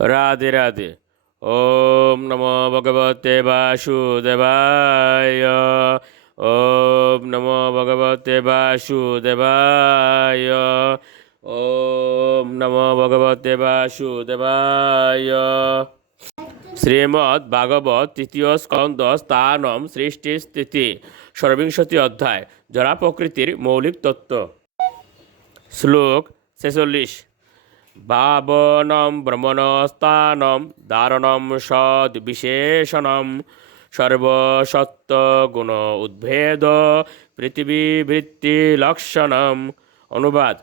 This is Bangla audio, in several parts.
রাধে রাধে। ওম নমো ভগবতে বাসুদেবায়। ওম নমো ভগবতে বাসুদেবায়। ওম নমো ভগবতে বাসুদেবায়। শ্রীমদ্ ভাগবত তৃতীয় স্কন্দ স্থানম সৃষ্টি স্থিতি ষড়বিংশতি অধ্যায় জড়া প্রকৃতির মৌলিক তত্ত্ব। শ্লোক 46। ভাবনম ব্রহ্মণস্থানম ধারণম সদ বিশেষণম সর্বসত্য গুণ উদ্ভেদ পৃথিবীবৃত্তি লক্ষণম। অনুবাদ: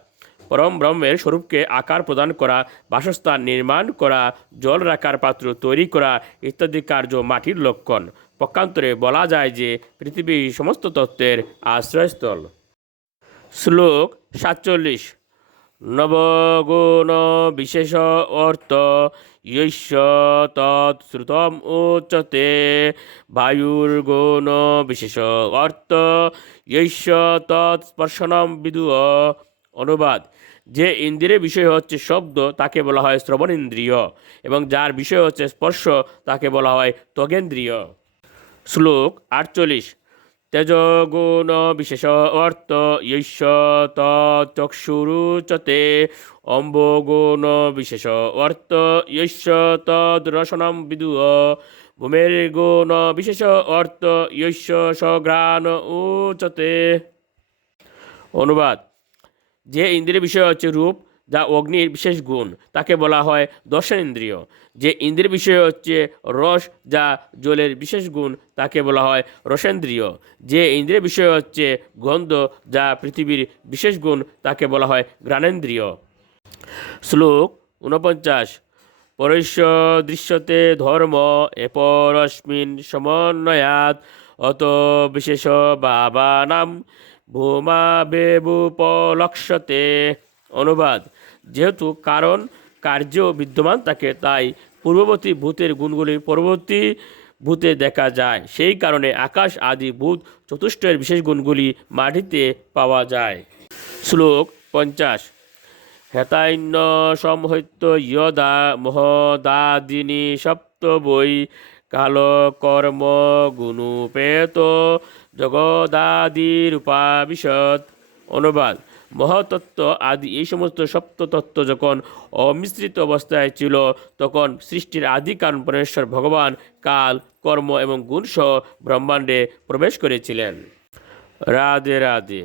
পরম ব্রহ্মের স্বরূপকে আকার প্রদান করা, বাসস্থান নির্মাণ করা, জল রাখার পাত্র তৈরি করা ইত্যাদি কার্য মাটির লক্ষণ। পক্ষান্তরে বলা যায় যে পৃথিবী সমস্ত তত্ত্বের আশ্রয়স্থল। শ্লোক 47। নবগুণ বিশেষ অর্থ ঐশ্য তৎশ্রুতম উচ্যতে বায়ুর্গুণ বিশেষ অর্থ ঐশ্য তৎস্পর্শনম বিদুঃ। অনুবাদ: যে ইন্দ্রিয়ের বিষয় হচ্ছে শব্দ তাকে বলা হয় শ্রবণ ইন্দ্রিয়, এবং যার বিষয় হচ্ছে স্পর্শ তাকে বলা হয় ত্বগেন্দ্রিয়। শ্লোক 48। তেজগুণ বিশেষ অর্থ ঐশ্য তৎচক্ষুরুচ্যতে অম্বগুণ বিশেষ অর্থ ঐশ্য তদ্রসনম বিদুঃ। ভূমের গুণ বিশেষ অর্থ ঐশ্য সঘ্রাণ উচ্যতে। অনুবাদ: যে ইন্দ্রিয়ের বিষয় হচ্ছে রূপ, যা অগ্নির বিশেষ গুণ, তাকে বলা হয় দর্শনেন্দ্রিয়। যে ইন্দ্রিয়ের বিষয় হচ্ছে রস, যা জলের বিশেষ গুণ, তাকে বলা হয় রসেন্দ্রিয়। যে ইন্দ্রিয়ের বিষয় হচ্ছে গন্ধ, যা পৃথিবীর বিশেষ গুণ, তাকে বলা হয় ঘ্রাণেন্দ্রিয়। শ্লোক 49। পরস্য দৃশ্যতে ধর্ম এপরস্মিন সমন্বয়াৎ অত বিশেষ ভাবানাম ভূমাবেবুপলক্ষ্যতে। অনুবাদ: যেহেতু কারণ কার্য বিদ্যমান থাকে, তাই পূর্ববর্তী ভূতের গুণগুলি পরবর্তী ভূতে দেখা যায়। সেই কারণে আকাশ আদি ভূত চতুষ্টয়ের বিশেষ গুণগুলি মাটিতে পাওয়া যায়। শ্লোক 50। হেতান্য সমহৈত্য ইয়দা মহদাদিনী সপ্ত বৈ কাল কর্ম গুণুপেত জগদাদিরূপাবিশদ। অনুবাদ: মহাতত্ত্ব আদি এই সমস্ত সপ্ততত্ত্ব যখন অমিশ্রিত অবস্থায় ছিল, তখন সৃষ্টির আদি কারণ পরমেশ্বর ভগবান কাল, কর্ম এবং গুণসহ ব্রহ্মাণ্ডে প্রবেশ করেছিলেন। রাধে রাধে।